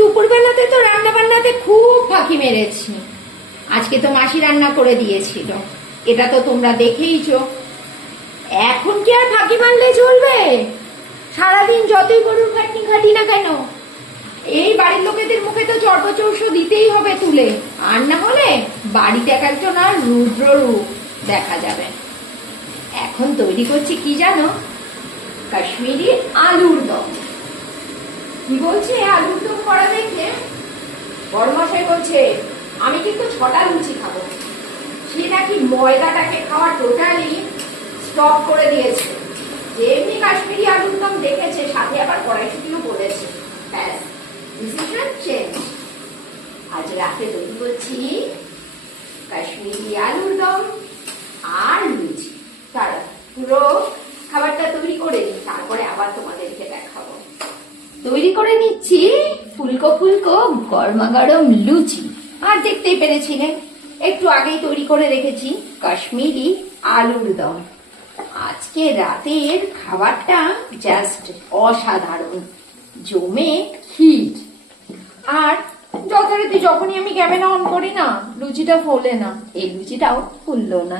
দুপুরবেলাতে তো রান্না বান্নাতে খুব ফাঁকি মেরেছি। আজকে তো মাসি রান্না করে দিয়েছিল, এটা তো তোমরা দেখেইছো। এখন কি আর ফাঁকি মারলে চলবে? সারাদিন যতই গরুর খাটনি খাটি না কেন, এই বাড়ির লোকেদের মুখে তো চর্বচৌষ দিতেই হবে তুলে, আর না হলে বাড়িতে এক একজন আর রুদ্র রূপ দেখা যাবে। এখন তৈরি করছি কি জানো? কাশ্মীরি আলুর দম। কি বলছে আলুর দম করা দেখে বড়মশাই বলছে আমি কিন্তু 6টা লুচি খাবো। সে নাকি ময়দাটাকে খাওয়া টোটালি স্টপ করে দিয়েছে। যেমনি কাশ্মীরি আলুর দম দেখেছে সাথে আবার কড়াইশুটিও বলেছে। ব্যাস, ডিসিশন চেঞ্জ। আজ রাতে তৈরি করছি কাশ্মীরি আলুর দম আর লুচি। তারা পুরো খাবারটা তৈরি করে নিই, তারপরে আবার তোমাদেরকে দেখাবো। তৈরি করে নিচ্ছি ফুলকো ফুলকো গরমা গরম লুচি। আর দেখতেই পেরেছিলেন একটু আগেই তৈরি করে রেখেছি কাশ্মীরি আলুর দম। আজকে রাতের খাবারটা জাস্ট অসাধারণ, জমে হিট। আর যথারীতি যখনই আমি ক্যামেরা অন করি না, লুচিটা ফোলে না। এই লুচিটাও ফুললো না।